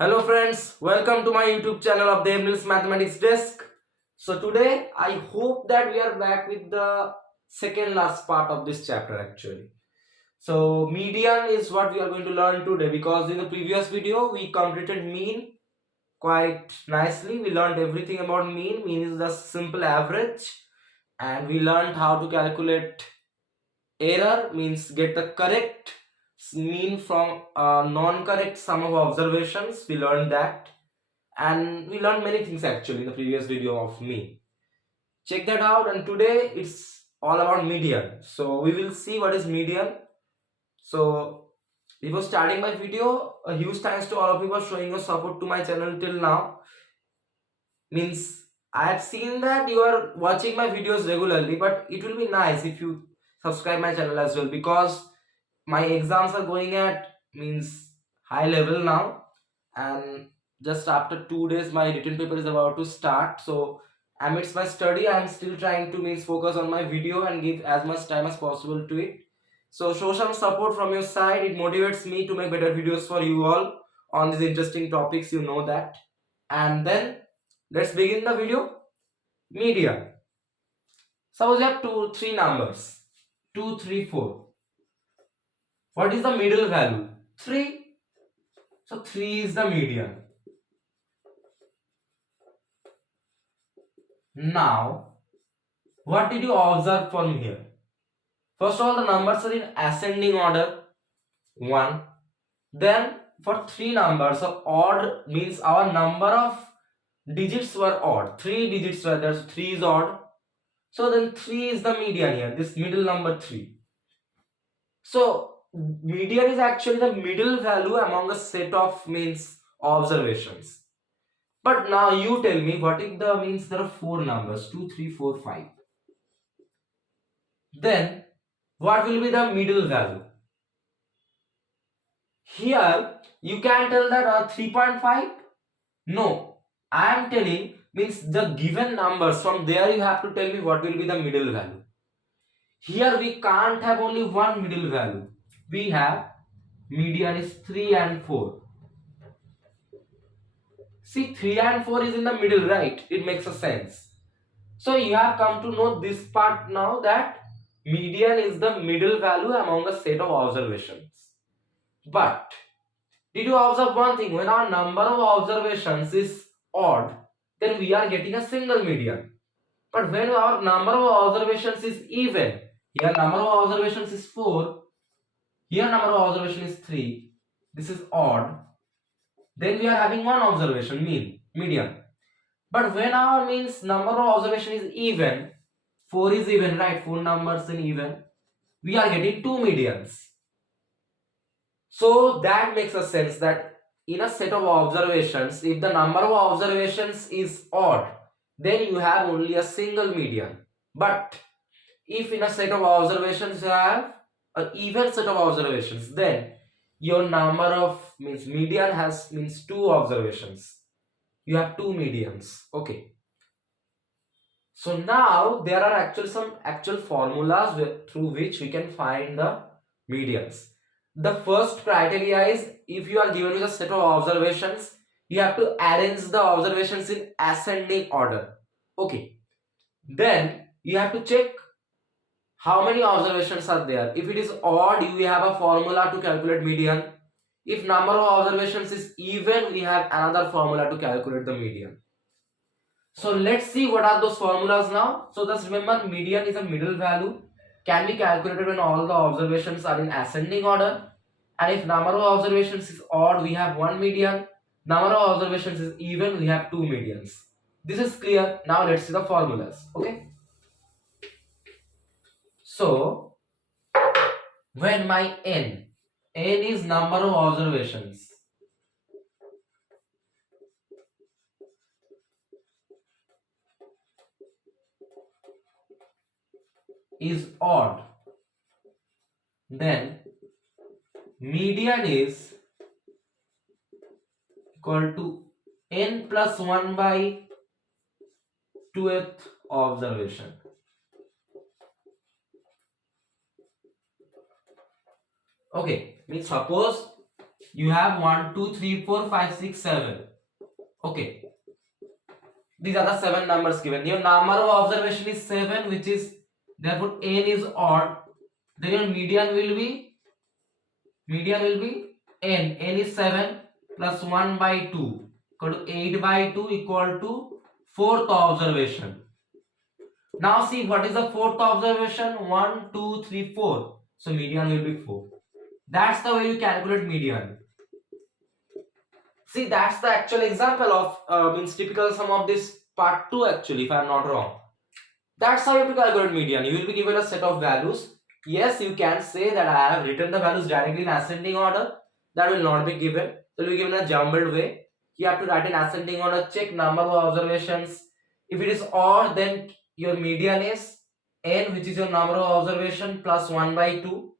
Hello friends, welcome to my YouTube channel of Debneel's Mathematics Desk. So today I hope that we are back with the second last part of this chapter actually. So median is what we are going to learn today because in the previous video we completed mean quite nicely. We learned everything about mean. Mean is the simple average, and we learned how to calculate error, means get the correct mean from non-correct sum of observations. We learned that, and we learned many things actually in the previous video of mean. Check that out, and today it's all about median. So we will see what is median. So before starting my video, a huge thanks to all of you for showing your support to my channel till now. Means I have seen that you are watching my videos regularly, but it will be nice if you subscribe my channel as well, because my exams are going at means high level now, and just after 2 days my written paper is about to start. So amidst my study I am still trying to means focus on my video and give as much time as possible to it. So show some support from your side. It motivates me to make better videos for you all on these interesting topics, you know that. And then let's begin the video. Median. Suppose you have three numbers, 2, 3, 4. What is the middle value? 3. So 3 is the median. Now, what did you observe from here? First of all, the numbers are in ascending order. 1. Then for 3 numbers, so odd means our number of digits were odd. 3 digits were there, so 3 is odd. So then 3 is the median here, this middle number 3. So median is actually the middle value among a set of means observations. But now you tell me, what if the means there are 4 numbers, 2, 3, 4, 5. Then what will be the middle value? Here you can tell that 3.5. No, I am telling means the given numbers, from there you have to tell me what will be the middle value. Here we can't have only one middle value. We have median is 3 and 4. See, 3 and 4 is in the middle, right? It makes a sense. So you have come to know this part now, that median is the middle value among a set of observations. But did you observe one thing? When our number of observations is odd, then we are getting a single median. But when our number of observations is even, here number of observations is 4, here number of observation is 3, this is odd, then we are having one observation, median. But when our means number of observation is even, 4 is even, right? 4 numbers in even, we are getting 2 medians. So that makes a sense that in a set of observations, if the number of observations is odd, then you have only a single median. But if in a set of observations you have an even set of observations, then your number of means median has means 2 observations. You have 2 medians. Okay. So now there are actually some actual formulas through which we can find the medians. The first criteria is, if you are given with a set of observations, you have to arrange the observations in ascending order. Okay. Then you have to check how many observations are there. If it is odd, you have a formula to calculate median. If number of observations is even, we have another formula to calculate the median. So let's see what are those formulas now. So just remember, median is a middle value, can be calculated when all the observations are in ascending order. And if number of observations is odd, we have one median. Number of observations is even, we have 2 medians. This is clear. Now let's see the formulas. Okay. So when my n is number of observations, is odd, then median is equal to n plus 1 by 2th observation. Okay, means suppose you have 1, 2, 3, 4, 5, 6, 7. Okay, these are the 7 numbers given. Your number of observation is 7, which is therefore n is odd. Then your median will be n. N is 7 plus 1 by 2 equal to 8 by 2 equal to fourth observation. Now see what is the fourth observation? 1, 2, 3, 4. So median will be 4. That's the way you calculate median. See, that's the actual example of means typical sum of this part 2 actually, if I am not wrong. That's how you have to calculate median. You will be given a set of values. Yes, you can say that I have written the values directly in ascending order. That will not be given. It will be given in a jumbled way. You have to write in ascending order, check number of observations. If it is odd, then your median is n, which is your number of observation plus 1 by 2.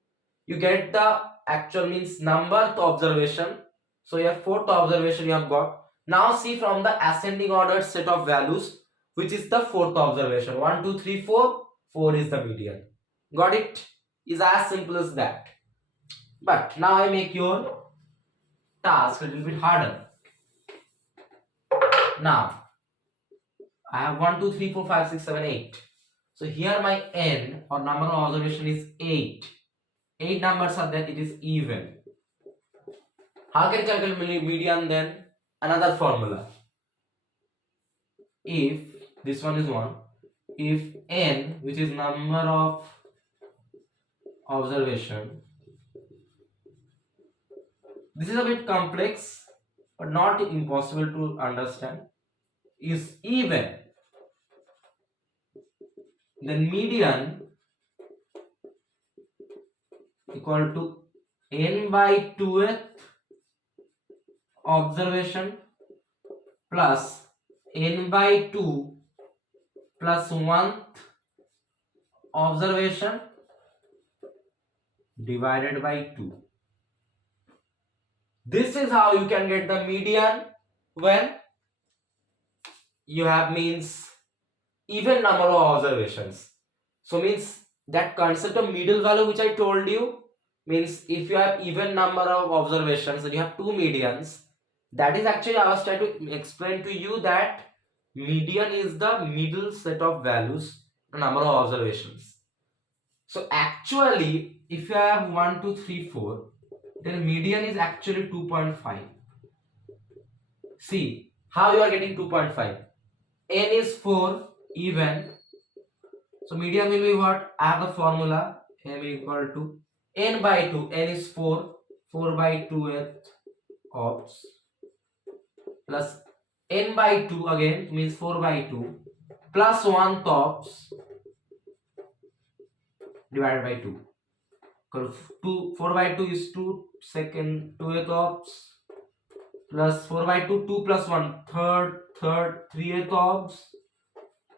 You get the actual means number to observation. So your fourth observation you have got. Now see from the ascending ordered set of values, which is the fourth observation. 1, 2, 3, 4. 4 is the median. Got it? Is as simple as that. But now I make your task a little bit harder. Now I have 1, 2, 3, 4, 5, 6, 7, 8. So here my n or number of observation is 8. 8 numbers are there, it is even. How can you calculate median then? Another formula. If this one is 1, if n, which is number of observation, this is a bit complex but not impossible to understand, is even, then median equal to n by 2th observation plus n by 2 plus 1th observation divided by 2. This is how you can get the median when you have means even number of observations. So means that concept of middle value which I told you, means if you have even number of observations and you have two medians, that is actually I was trying to explain to you that median is the middle set of values, the number of observations. So actually if you have 1, 2, 3, 4, then median is actually 2.5. See how you are getting 2.5. N is 4 even. So median will be what? I have the formula m equal to n by 2. N is 4. 4 by 2th ops plus n by 2 again means 4 by 2 plus 1 tops divided by 2. 4 by 2 is 2 second 2th ops plus 4 by 2 2 plus 1 third 3th ops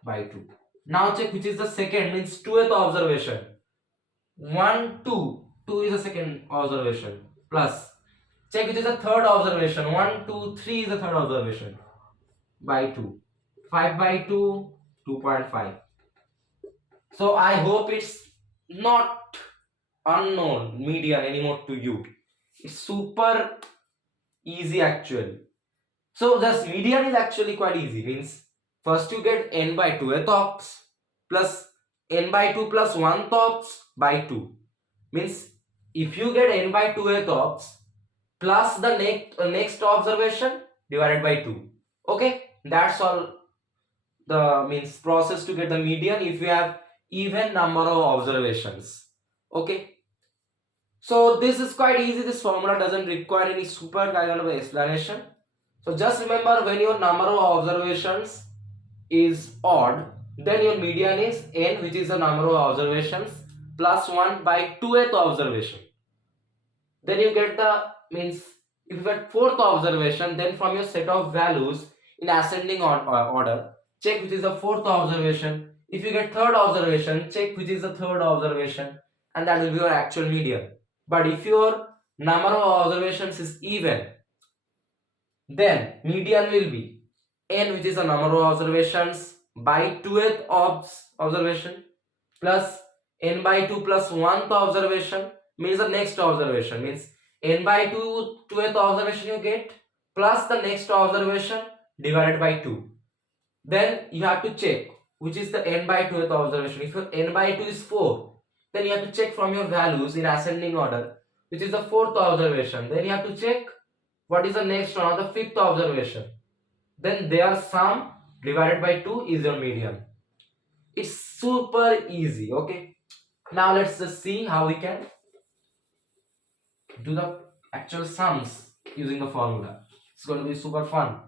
by 2. Now check which is the second, means 2th observation. 1 2 2 is the second observation plus check which is the third observation. 1 2 3 is the third observation by 2. 5 by 2 2.5. So I hope it's not unknown median anymore to you. It's super easy actually. So this median is actually quite easy. Means first you get n by 2th ops plus n by 2 plus 1 ops by 2. Means if you get n by 2th ops plus the next observation divided by 2. Okay, that's all the means process to get the median if you have even number of observations. Okay, so this is quite easy. This formula doesn't require any super kind of explanation. So just remember, when your number of observations is odd, then your median is n, which is the number of observations, plus 1 by 2th observation. Then you get the means if you get fourth observation, then from your set of values in ascending order, check which is the fourth observation. If you get third observation, check which is the third observation, and that will be your actual median. But if your number of observations is even, then median will be n, which is the number of observations, by 2th observation plus n by 2 plus 1th observation, means the next observation. Means n by 2 to observation you get, plus the next observation divided by 2. Then you have to check which is the n by 2th observation. If your n by 2 is 4, then you have to check from your values in ascending order which is the 4th observation. Then you have to check what is the next one or the 5th observation. Then their sum divided by 2 is your median. It's super easy. Okay, now let's just see how we can do the actual sums using the formula. It's going to be super fun.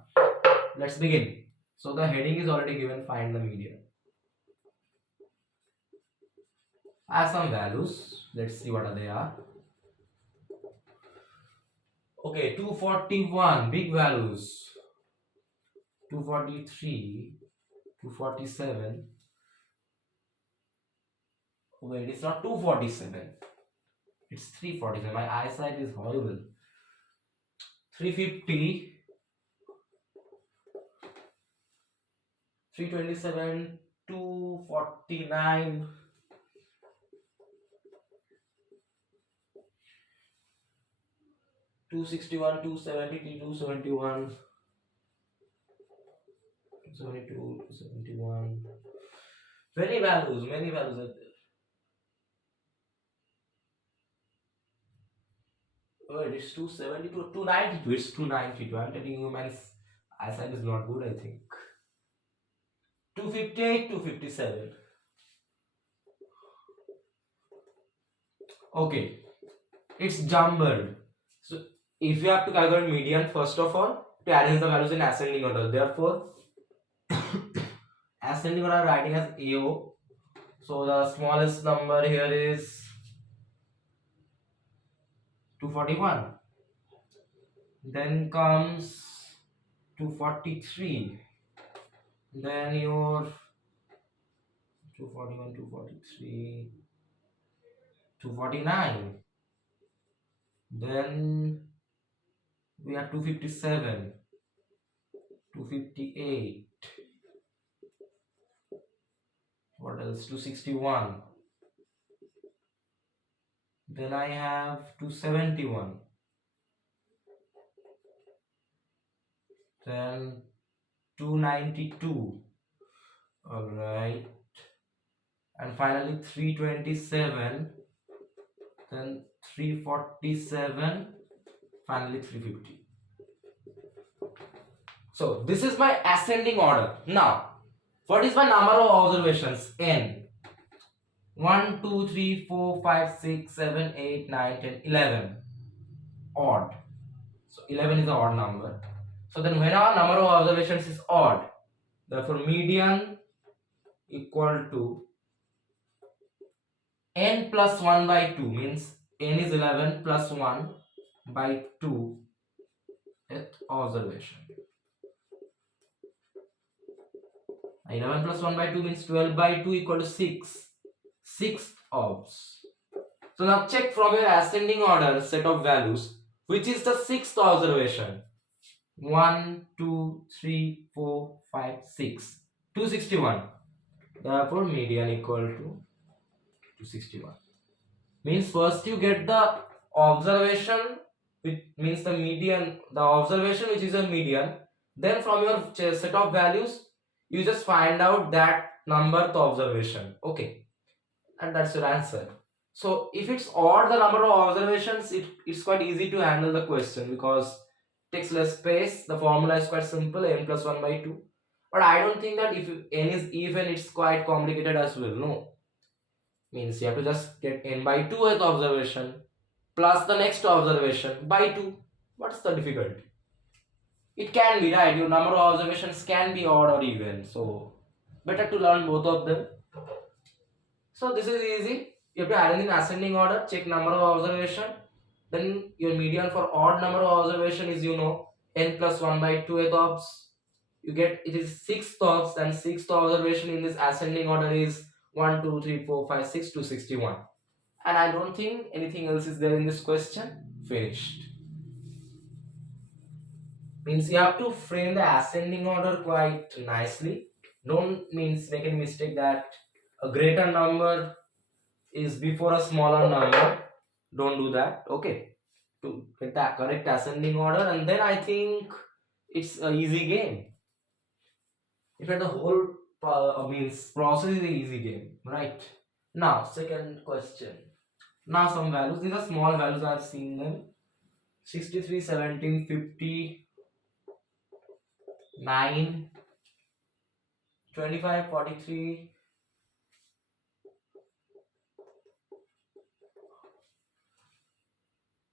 Let's begin. So the heading is already given, find the median. I have some values. Let's see what they are. Okay, 241, big values. 243, 247. Wait, it's not 247. It's 347. My eyesight is horrible. 350, 327, 249. 261, 270, 271, 272, 271. Many values are there. Oh, it's 272, 292. It's 292. I'm telling you, my eyesight is not good, I think. 258, 257. Okay, it's jumbled. So if you have to calculate median, first of all, to arrange the values in ascending order. Therefore, ascending order writing as AO. So the smallest number here is 241. Then comes 243. Then your 241, 243, 249. Then we have 257, 258. What else? 261. Then I have 271. Then 292. Alright. And finally 327. Then 347. Finally 350. So this is my ascending order. Now, what is my number of observations? N. 1, 2, 3, 4, 5, 6, 7, 8, 9, 10, 11. Odd. So 11 is the odd number. So then when our number of observations is odd, therefore median equal to n plus 1 by 2, means n is 11 plus 1 by 2 at observation. 11 plus 1 by 2 means 12 by 2 equal to 6. 6 obs. So now check from your ascending order set of values which is the 6th observation. 1, 2, 3, 4, 5, 6. 261. Therefore median equal to 261. Means first you get the observation, which means the median, the observation which is a median. Then from your set of values, you just find out that number to observation. Okay, and that's your answer. So if it's odd the number of observations, it's quite easy to handle the question because it takes less space. The formula is quite simple, n plus 1 by 2. But I don't think that if n is even, it's quite complicated as well. No. Means you have to just get n by 2 at observation plus the next observation by 2. What's the difficulty? It can be, right? Your number of observations can be odd or even. So better to learn both of them. So this is easy. You have to arrange in ascending order, check number of observation. Then your median for odd number of observation is n plus 1 by 2 at obs. You get it is 6 obs, and 6th observation in this ascending order is 1, 2, 3, 4, 5, 6 to 61. And I don't think anything else is there in this question. Finished. Means you have to frame the ascending order quite nicely. Don't means make any mistake that a greater number is before a smaller number. Don't do that. Okay. to get the correct ascending order, and then I think it's an easy game. In fact, the whole means process is an easy game, right? Now, second question. Now some values. These are small values. I've seen them. 63, 17, 50, 9, 25, 43,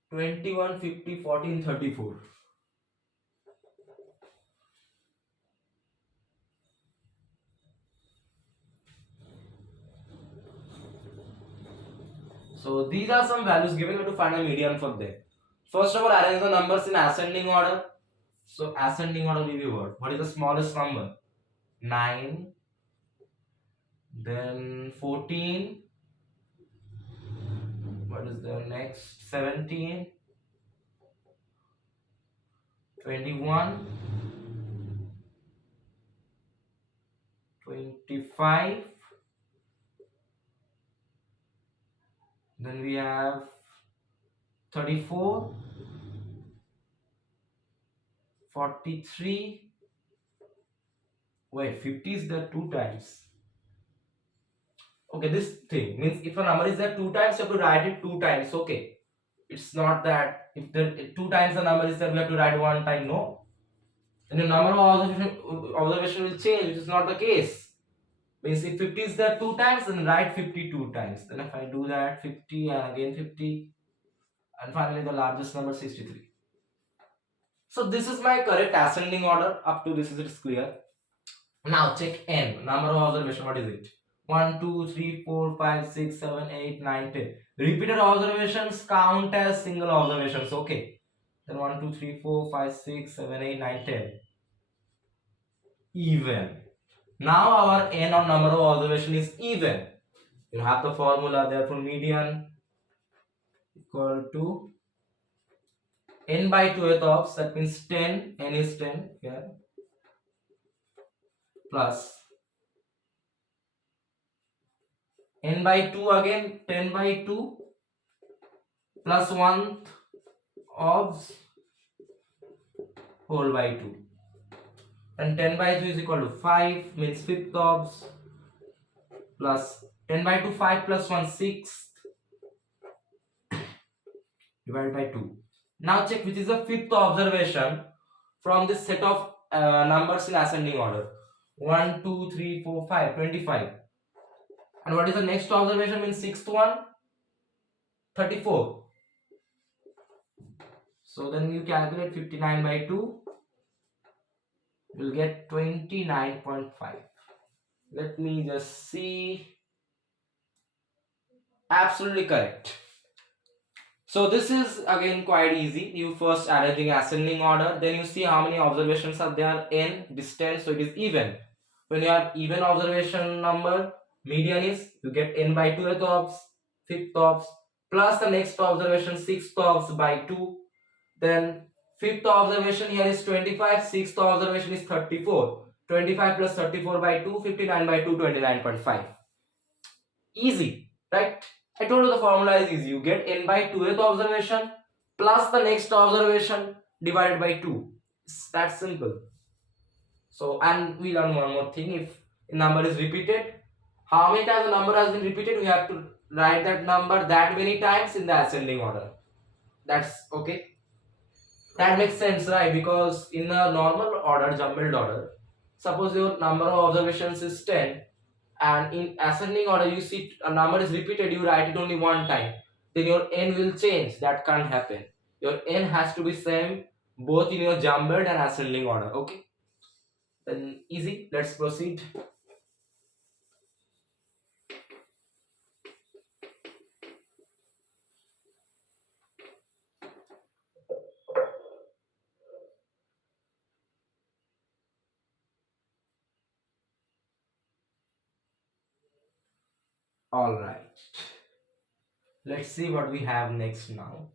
21, 50, 14, 34. So these are some values given. We have to find a median for them. First of all, arrange the numbers in ascending order. So ascending order will be what? What is the smallest number? 9, then 14. What is the next? 17, 21, 25. Then we have 34, 43. Wait, 50 is there two times. Okay, this thing means if a number is there two times, you have to write it two times. Okay, it's not that if the two times the number is there, we have to write one time. No, and the number of observation will change, which is not the case. Means if 50 is there two times, then write 52 times. Then if I do that, 50 and again 50, and finally the largest number 63. So this is my correct ascending order. Up to this is it's clear. Now check n, number of observation. What is it? 1, 2, 3, 4, 5, 6, 7, 8, 9, 10. Repeated observations count as single observations. Okay. Then 1, 2, 3, 4, 5, 6, 7, 8, 9, 10. Even. Now our n or number of observation is even. You have the formula, therefore median equal to n by 2 ops, that means 10, n is 10 here, plus n by 2 again, 10 by 2 plus 1 obs whole by 2, and 10 by 2 is equal to 5, means 5th obs, plus 10 by 2 5 plus 1 6 divided by 2. Now check which is the 5th observation from this set of numbers in ascending order. 1, 2, 3, 4, 5, 25. And what is the next observation? Means 6th one, 34. So then you calculate 59 by 2, you will get 29.5. Let me just see. Absolutely correct. So this is again quite easy. You first arranging ascending order, then you see how many observations are there, n distance, so it is even. When you have even observation number, median is you get n by 2 ops, 5th ops, plus the next observation 6th ops by 2. Then 5th observation here is 25, 6th observation is 34. 25 plus 34 by 2, 59 by 2, 29.5. Easy, right? I told you the formula is easy. You get n by 2th observation plus the next observation divided by 2. It's that simple. So, and we learn one more thing. If a number is repeated, how many times the number has been repeated, we have to write that number that many times in the ascending order. That's okay. That makes sense, right? Because in a normal order, jumbled order, suppose your number of observations is 10, and in ascending order you see a number is repeated, you write it only one time, then your n will change. That can't happen. Your n has to be same both in your jumbled and ascending order. Okay, then easy. Let's proceed. All right, let's see what we have next now.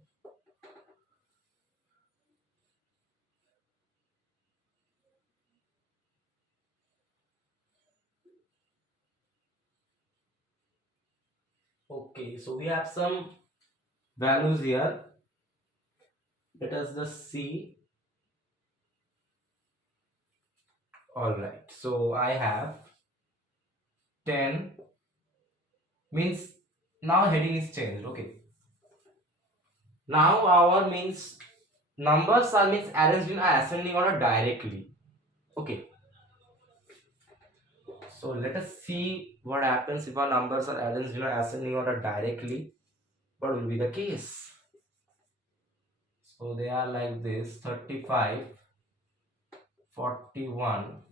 Okay, so we have some values here. Let us just see. All right, so I have 10 means now heading is changed. Okay, now our means numbers are means arranged in ascending order directly. Okay, so let us see what happens if our numbers are arranged in ascending order directly. What will be the case? So they are like this: 35, 41,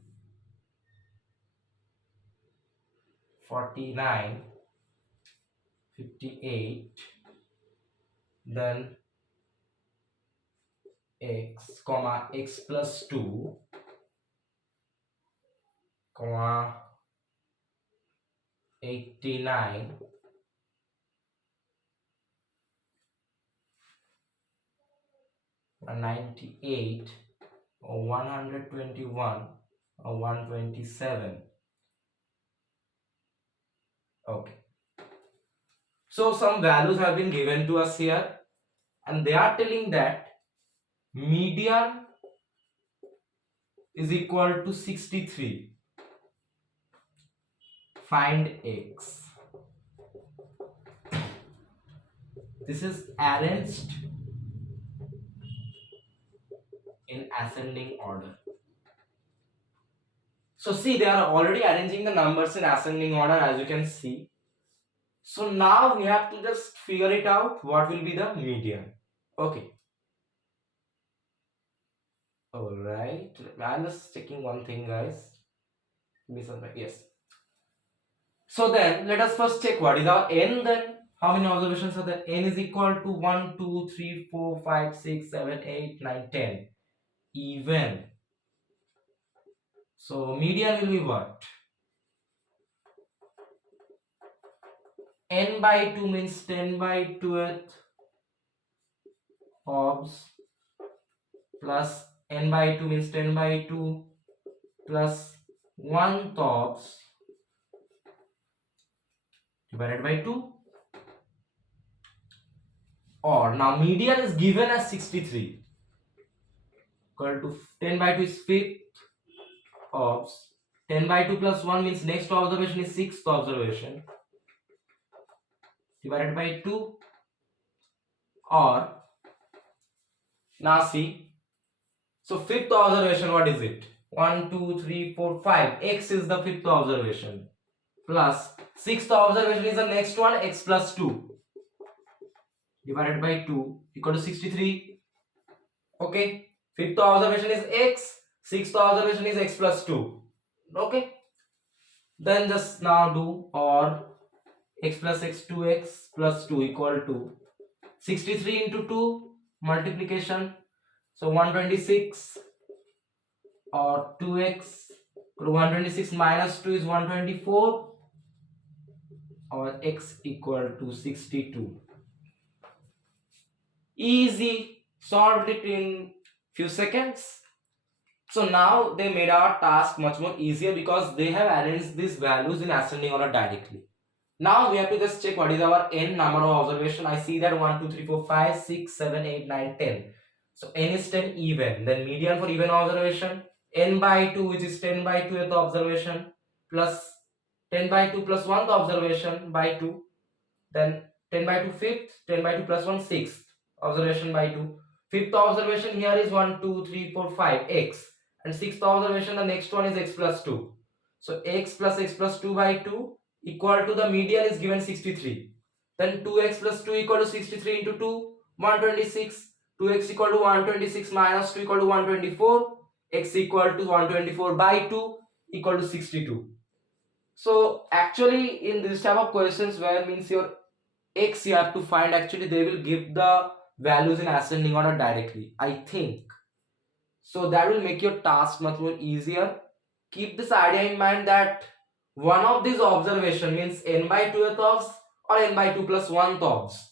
49, 58, then x comma x plus 2 comma 89, 98, or 121, or 127. Okay, so some values have been given to us here, and they are telling that median is equal to 63. Find x. This is arranged in ascending order. So see, they are already arranging the numbers in ascending order, as you can see. So now we have to just figure it out what will be the median. Okay. Alright. I'm just checking one thing, guys. Yes. So then let us first check what is our n then. How many observations are there? N is equal to 1, 2, 3, 4, 5, 6, 7, 8, 9, 10. Even. So median will be what? N by 2 means 10 by 2th obs plus n by 2 means 10 by 2 plus 1 obs divided by 2. Or now median is given as 63 equal to 10 by 2 is 5th obs. 10 by 2 plus 1 means next observation is 6th observation divided by 2. Or now see, so 5th observation, what is it? 1, 2, 3, 4, 5. X is the 5th observation plus 6th observation is the next one, x plus 2 divided by 2 equal to 63. Okay, 5th observation is x, 6th observation is x plus 2. Okay, then just now do or x plus x 2x plus 2 equal to 63 into 2 multiplication. So 126 or 2x 126 minus 2 is 124 or x equal to 62. Easy, solved it in few seconds. So now they made our task much more easier because they have arranged these values in ascending order directly. Now we have to just check what is our n number of observation. I see that 1, 2, 3, 4, 5, 6, 7, 8, 9, 10. So n is 10 even. Then median for even observation, n by 2 which is 10 by 2th observation plus 10 by 2 plus 1th observation by 2. Then 10 by 2 5th, 10 by 2 plus 1 6th observation by 2. 5th observation here is 1, 2, 3, 4, 5 x. And 6th observation the next one is x plus 2. So x plus 2 by 2 equal to the median is given 63. Then 2x plus 2 equal to 63 into 2, 126. 2x equal to 126 minus 2 equal to 124. X equal to 124 by 2 equal to 62. So actually in this type of questions where means your x you have to find, actually they will give the values in ascending order directly, I think. So that will make your task much more easier. Keep this idea in mind that one of these observation means n by 2th obs or n by 2 plus 1 obs.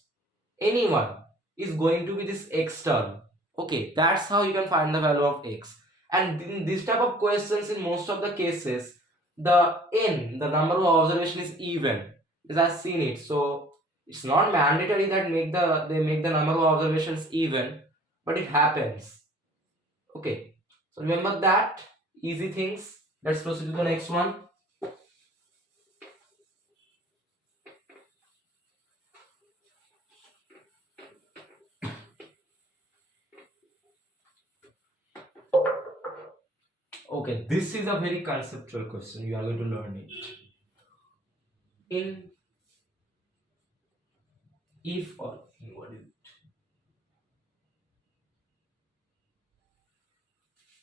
Anyone is going to be this x term. Okay, that's how you can find the value of x. And in this type of questions, in most of the cases, the n, the number of observation is even. As I've seen it. So it's not mandatory that they make the number of observations even, but it happens. Okay, so remember that. Easy things. Let's proceed to the next one. Okay, this is a very conceptual question. You are going to learn it. In if or in what is it?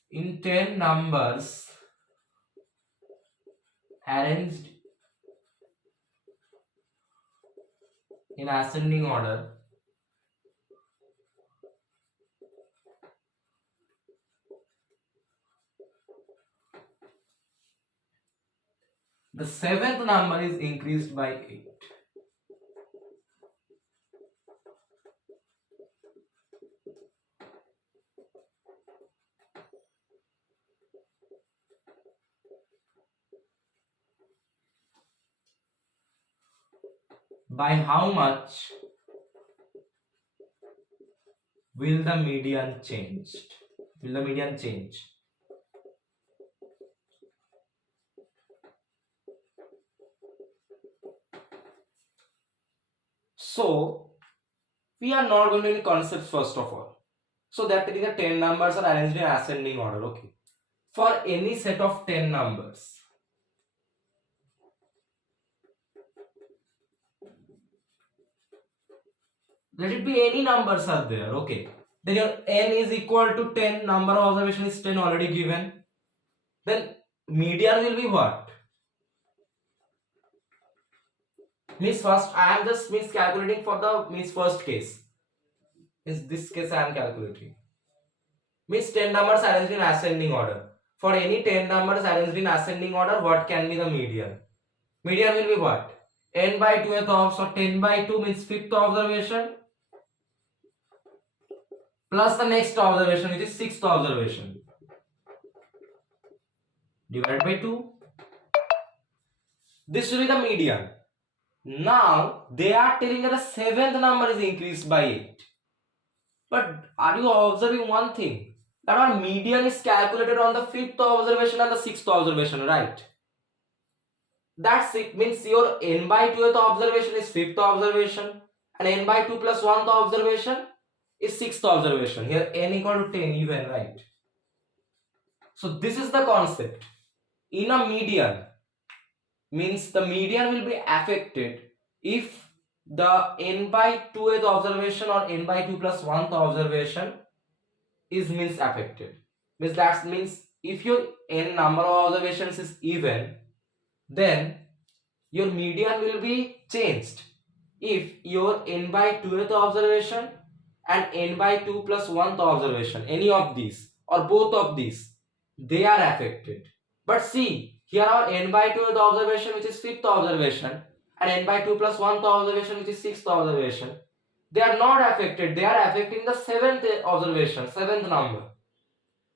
In 10 numbers arranged in ascending order, the seventh number is increased by 8. By how much will the median change? Will the median change? So, we are not going to any concepts first of all. So that is the 10 numbers are arranged in ascending order. Okay. For any set of 10 numbers, let it be any numbers are there. Okay. Then your n is equal to 10. Number of observation is 10 already given. Then median will be what? Means first I am just calculating for the first case. In this case I am calculating. Means 10 numbers arranged in ascending order. For any 10 numbers arranged in ascending order, what can be the median? Median will be what? N by 2th of, so 10 by 2 means 5th observation plus the next observation which is 6th observation divided by 2. This will be the median. Now they are telling that the 7th number is increased by 8. But are you observing one thing? That our median is calculated on the 5th observation and the 6th observation, right? That's it. Means your n by 2th observation is 5th observation and n by 2 plus 1th observation is 6th observation. Here n equal to 10 even, right? So this is the concept. In a median, means the median will be affected if the n by 2th observation or n by 2 plus 1th observation is affected. Means that means if your n number of observations is even, then your median will be changed. If your n by 2th observation and n by 2 plus 1th observation, any of these or both of these, they are affected. But see, here our n by 2th observation which is 5th observation and n by 2 plus 1th observation which is 6th observation, they are not affected. They are affecting the 7th observation, 7th number.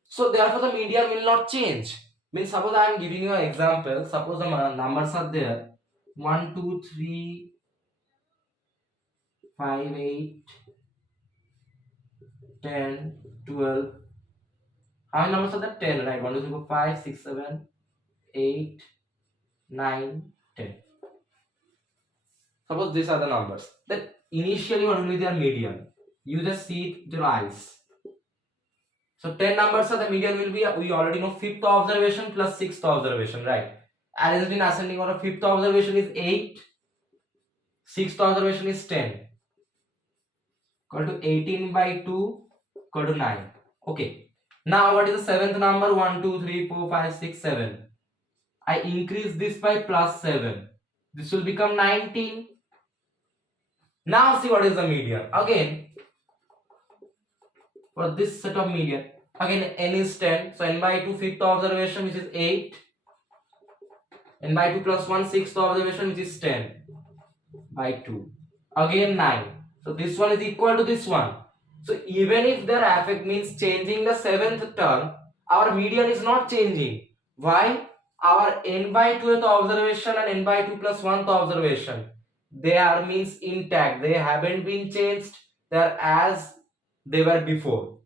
So therefore the median will not change. Means suppose I am giving you an example. Suppose the numbers are there 1, 2, 3, 5, 8, 10, 12. How many numbers are there? 10, right? 1, 2, 3, 4, 5, 6, 7, 8, 9, 10. Suppose these are the numbers. Then initially what will be their median? You just see it with your eyes. So 10 numbers are the median will be, we already know 5th observation plus 6th observation, right? Arranged in ascending order, 5th observation is 8, 6th observation is 10. Equal to 18 by 2 equal to 9. Okay. Now what is the 7th number? 1, 2, 3, 4, 5, 6, 7. I increase this by plus 7. This will become 19. Now see what is the median. Again, for this set of median, again n is 10. So n by 2 5th observation which is 8. N by 2 plus 1 6th observation which is 10 by 2. Again 9. So this one is equal to this one. So even if their affect means changing the 7th term, our median is not changing. Why? Our n by 2th observation and n by 2 plus 1th observation, they are intact. They haven't been changed. They are as they were before.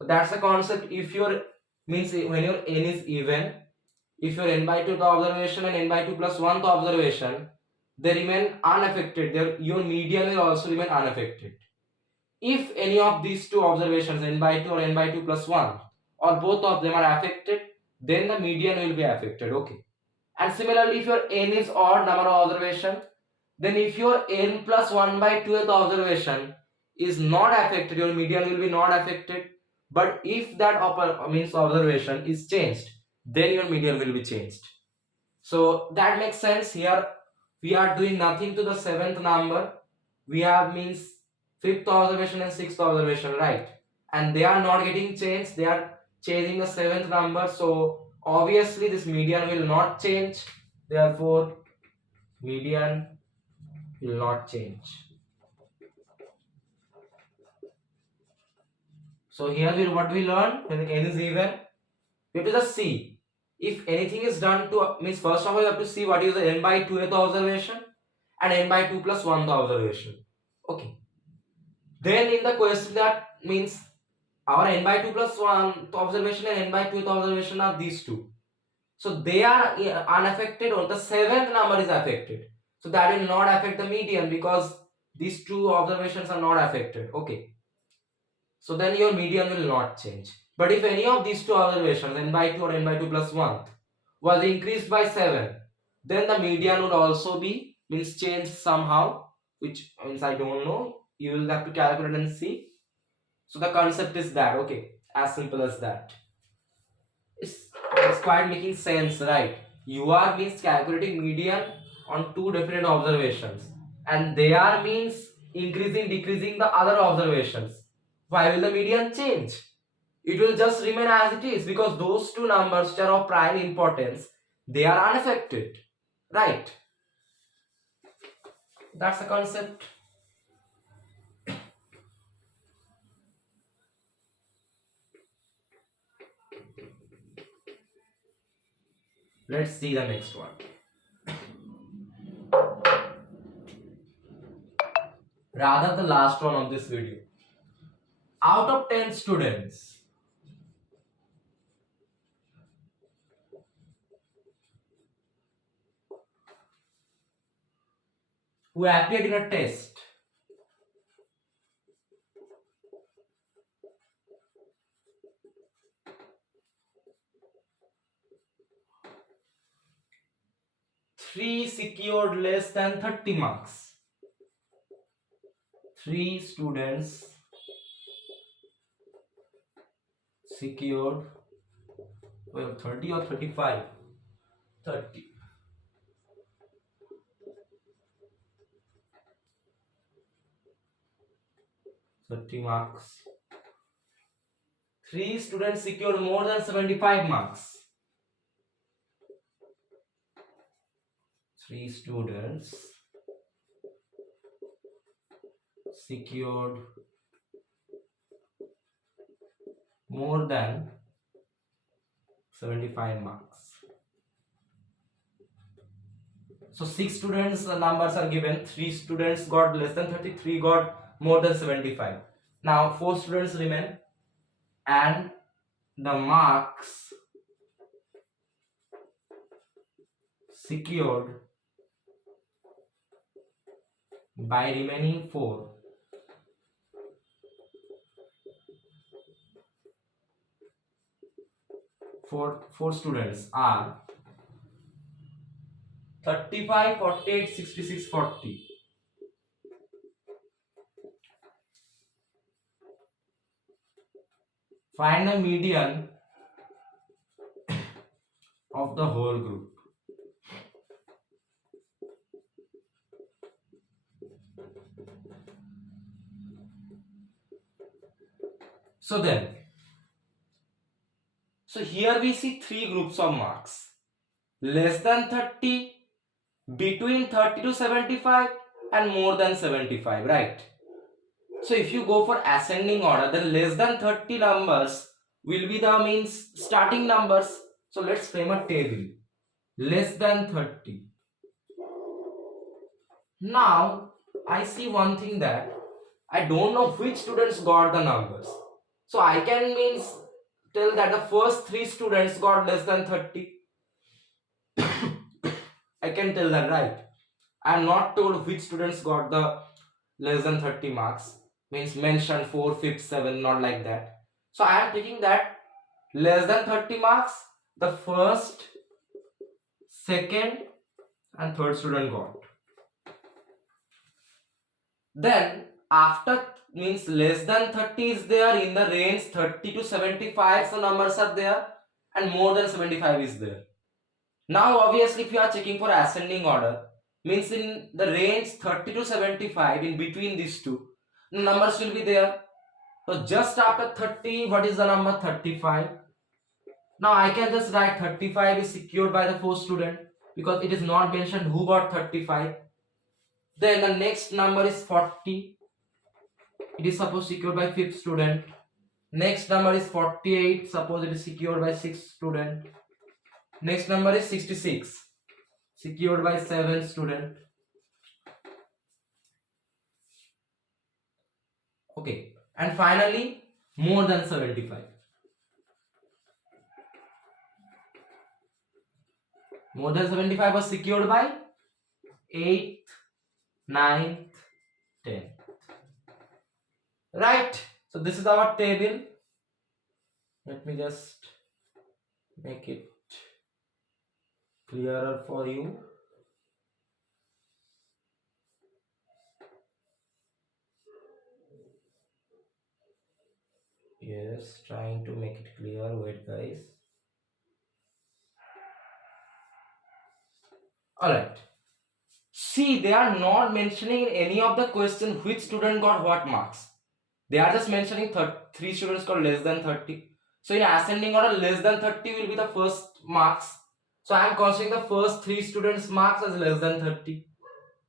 That's the concept. If your means when your n is even, if your n by 2 the observation and n by 2 plus 1 the observation, they remain unaffected. Your median will also remain unaffected. If any of these two observations, n by 2 or n by 2 plus 1, or both of them are affected, then the median will be affected. Okay. And similarly, if your n is odd number of observation, then if your n plus 1 by 2th observation is not affected, your median will be not affected. But if that means observation is changed, then your median will be changed. So that makes sense. Here we are doing nothing to the seventh number. We have means fifth observation and sixth observation, right? And they are not getting changed. They are changing the seventh number. So obviously this median will not change. Therefore median will not change. So here what we learn, when n is even, we have to just see if anything is done to means first of all you have to see what is the n by 2th observation and n by 2 plus 1 the observation. Okay. Then in the question that means our n by 2 plus 1 observation and n by 2 observation are these two. So they are unaffected, or the seventh number is affected. So that will not affect the median because these two observations are not affected. Okay. So then your median will not change. But if any of these two observations, n by 2 or n by 2 plus 1, was increased by 7, then the median would also be means changed somehow, which means I don't know. You will have to calculate and see. So the concept is that, okay, as simple as that. It's quite making sense, right? You are means calculating median on two different observations, and they are means increasing, decreasing the other observations. Why will the median change? It will just remain as it is because those two numbers which are of prime importance, they are unaffected, right? That's the concept. Let's see the next one. Rather the last one of this video. Out of 10 students, who appeared in a test, three secured less than 30 marks. 3 students secured, well, 30 or 35? 30. 30 marks. 3 students secured more than 75 marks. 3 students secured more than 75 marks. So 6 students numbers are given. 3 students got less than 30, 3 got more than 75. Now 4 students remain, and the marks secured by remaining 4 students are 35, 48, 66, 40. Find the median of the whole group. So here we see 3 groups of marks. Less than 30, between 30 to 75, and more than 75, right? So if you go for ascending order, then less than 30 numbers will be the means starting numbers. So let's frame a table. Less than 30. Now I see one thing, that I don't know which students got the numbers. So I can means tell that the first 3 students got less than 30. I can tell that, right? I am not told which students got the less than 30 marks. Means mention 4, 5, 7, not like that. So I am taking that less than 30 marks, the first, second, and third student got. Then after means less than 30 is there, in the range 30 to 75, so numbers are there, and more than 75 is there. Now obviously if you are checking for ascending order, means in the range 30 to 75, in between these two, the numbers will be there. So just after 30, what is the number? 35. Now I can just write 35 is secured by the fourth student, because it is not mentioned who got 35. Then the next number is 40. It is supposed secured by fifth student. Next number is 48. Suppose it is secured by sixth student. Next number is 66. Secured by seventh student. Okay. And finally, more than 75. More than 75 was secured by 8th, 9th, 10th. Right. So this is our table. Let me just make it clearer for you. Yes, trying to make it clear. Wait, guys. Alright. See, they are not mentioning in any of the question which student got what marks. They are just mentioning 3 students got less than 30. So in ascending order, less than 30 will be the first marks. So I am considering the first 3 students marks as less than 30.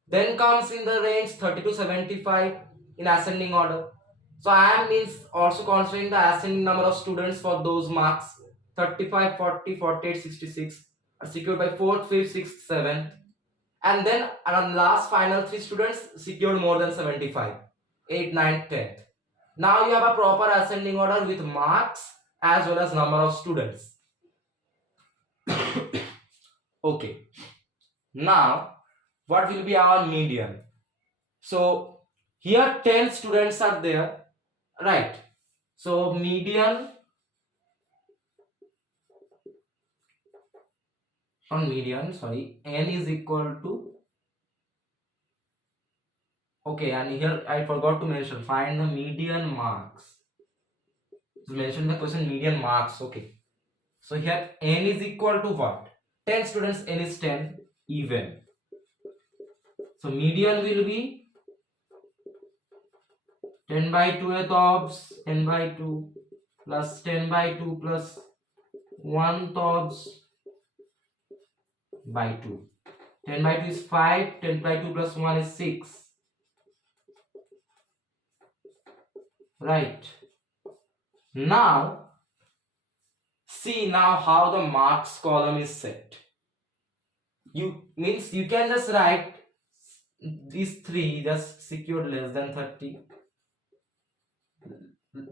Then comes in the range 30 to 75 in ascending order. So I am means also considering the ascending number of students for those marks. 35, 40, 48, 66 are secured by 4th, 5th, 6th, 7th. And then around last final 3 students secured more than 75. 8, 9, 10th. Now you have a proper ascending order with marks as well as number of students. Okay. Now what will be our median? So here 10 students are there, right? So median n is equal to, okay, and here I forgot to mention, find the median marks. So mention the question median marks. Okay, so here n is equal to what? 10 students, n is 10 even. So median will be 10 by 2 thobs, 10 by 2 plus 10 by 2 plus 1 thobs by 2. 10 by 2 is 5, 10 by 2 plus 1 is 6. Right. Now, see now how the marks column is set. You means you can just write these 3 just secured less than 30.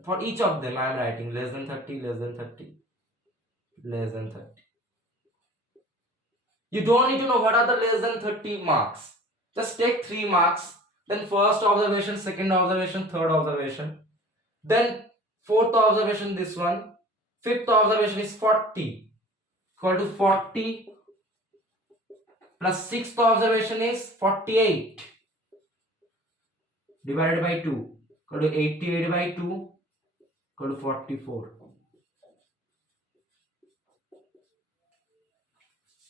For each of them I am writing less than 30, less than 30, less than 30. You don't need to know what are the less than 30 marks. Just take 3 marks, then first observation, second observation, third observation. Then fourth observation, this one. Fifth observation is 40. Equal to 40 plus sixth observation is 48. Divided by 2. Equal to 88 by 2. Equal to 44.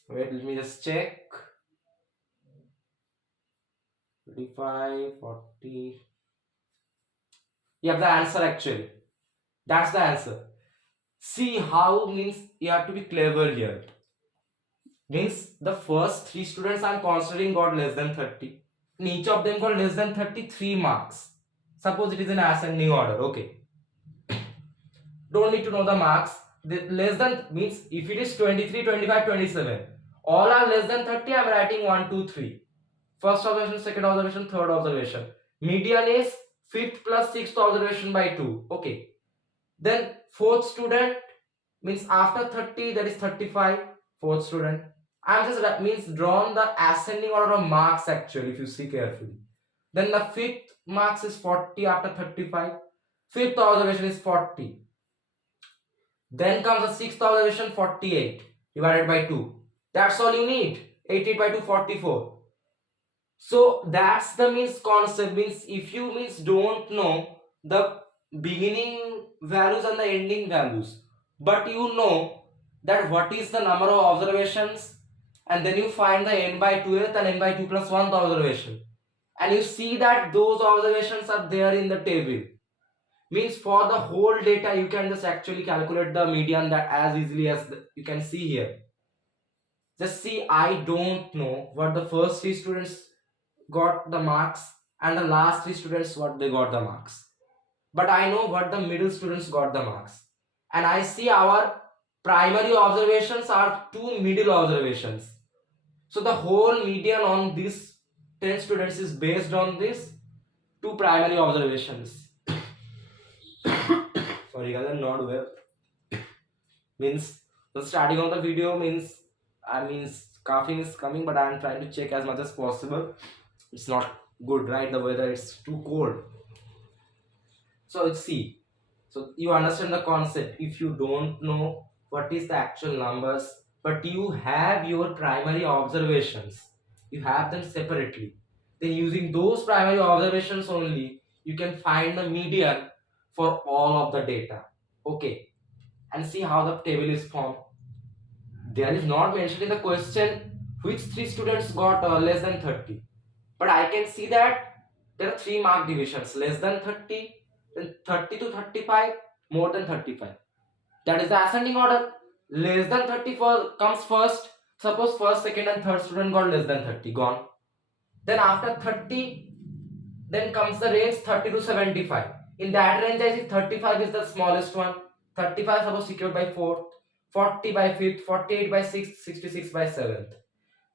Wait, let me just check. 35, 40. You have the answer actually. That's the answer. See how means you have to be clever here. Means the first 3 students I am considering got less than 30. And each of them got less than 33 marks. Suppose it is in ascending order. Okay. Don't need to know the marks. The less than means if it is 23, 25, 27. All are less than 30. I am writing 1, 2, 3. First observation, second observation, third observation. Median is 5th plus 6th observation by 2. Okay. Then fourth student means after 30 that is 35, fourth student. I'm just that means drawn the ascending order of marks actually if you see carefully. Then the fifth marks is 40 after 35. Fifth observation is 40. Then comes the sixth observation 48 divided by 2. That's all you need. 88 by 2 44. So that's the means concept means if you means don't know the beginning values and the ending values, but you know that what is the number of observations, and then you find the n by 2th and n by 2 plus 1th observation, and you see that those observations are there in the table, means for the whole data you can just actually calculate the median that as easily as you can see here. Just see, I don't know what the first three students got the marks and the last three students what they got the marks, but I know what the middle students got the marks, and I see our primary observations are two middle observations. So the whole median on these 10 students is based on this two primary observations. Sorry guys, I'm not well. Means the starting of the video means I means coughing is coming, but I'm trying to check as much as possible. It's not good, right? The weather is too cold. So see, so you understand the concept. If you don't know what is the actual numbers, but you have your primary observations, you have them separately, then using those primary observations only you can find the median for all of the data. Okay, and see how the table is formed. There is not mentioned in the question which three students got less than 30, but I can see that there are three mark divisions: less than 30, then 30 to 35, more than 35. That is the ascending order. Less than 34 comes first. Suppose first, second, and third student got less than 30, gone. Then after 30, then comes the range 30 to 75. In that range, I see 35 is the smallest one. 35 suppose secured by 4th, 40 by 5th, 48 by 6th, 66 by 7th.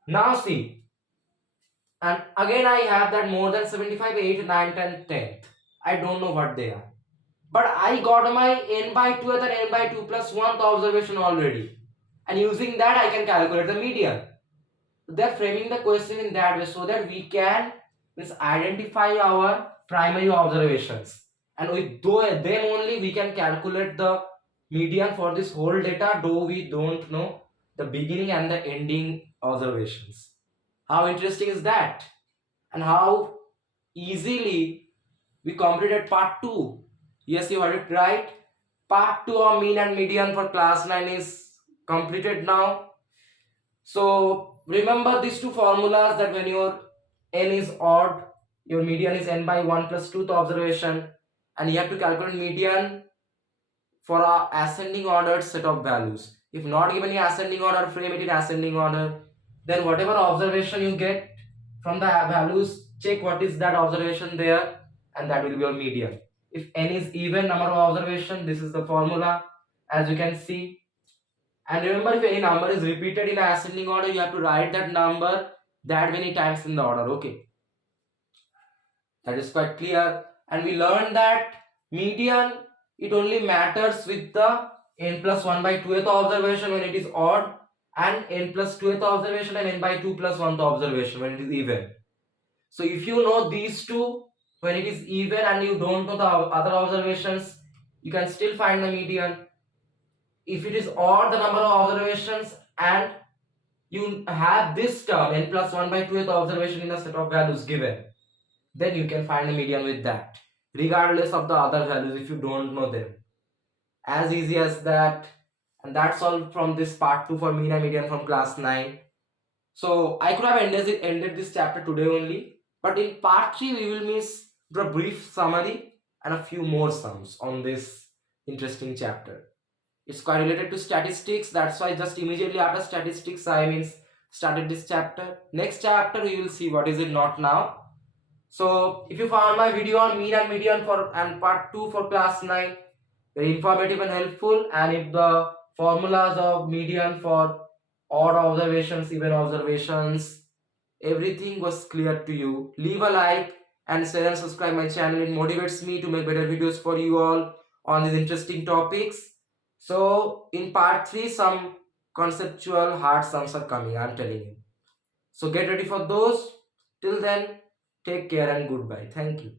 Now see, and again I have that more than 75, 8, 9, 10, 10th. I don't know what they are. But I got my n by 2 and n by 2 plus 1th observation already. And using that I can calculate the median. They're framing the question in that way so that we can identify our primary observations. And with them only we can calculate the median for this whole data, though we don't know the beginning and the ending observations. How interesting is that? And how easily we completed part 2. Yes, you heard it right. Part 2 of mean and median for class 9 is completed now. So remember these two formulas, that when your n is odd, your median is n by 1 plus 2th observation, and you have to calculate median for a ascending ordered set of values. If not given you ascending order, frame it in ascending order. Then whatever observation you get from the values, check what is that observation there, and that will be your median. If n is even number of observation, this is the formula as you can see. And remember, if any number is repeated in ascending order, you have to write that number that many times in the order. Okay, that is quite clear. And we learned that median, it only matters with the n plus 1 by 2th observation when it is odd, and n plus 2th observation and n by 2 plus 1th observation when it is even. So if you know these two when it is even and you don't know the other observations, you can still find the median. If it is odd the number of observations and you have this term n plus 1 by 2th observation in a set of values given, then you can find the median with that, regardless of the other values if you don't know them. As easy as that. And that's all from this part 2 for mean and median from class 9. So I could have ended this chapter today only, but in part 3 we will miss the brief summary and a few more sums on this interesting chapter. It's quite related to statistics, that's why just immediately after statistics I started this chapter. Next chapter we will see what is it not now. So if you found my video on mean and median and part 2 for class 9 very informative and helpful, and if the formulas of median for odd observations, even observations, everything was clear to you, leave a like and share and subscribe my channel. It motivates me to make better videos for you all. on these interesting topics. So in part 3, some conceptual hard sums are coming, I'm telling you. So get ready for those. Till then, take care and goodbye. Thank you.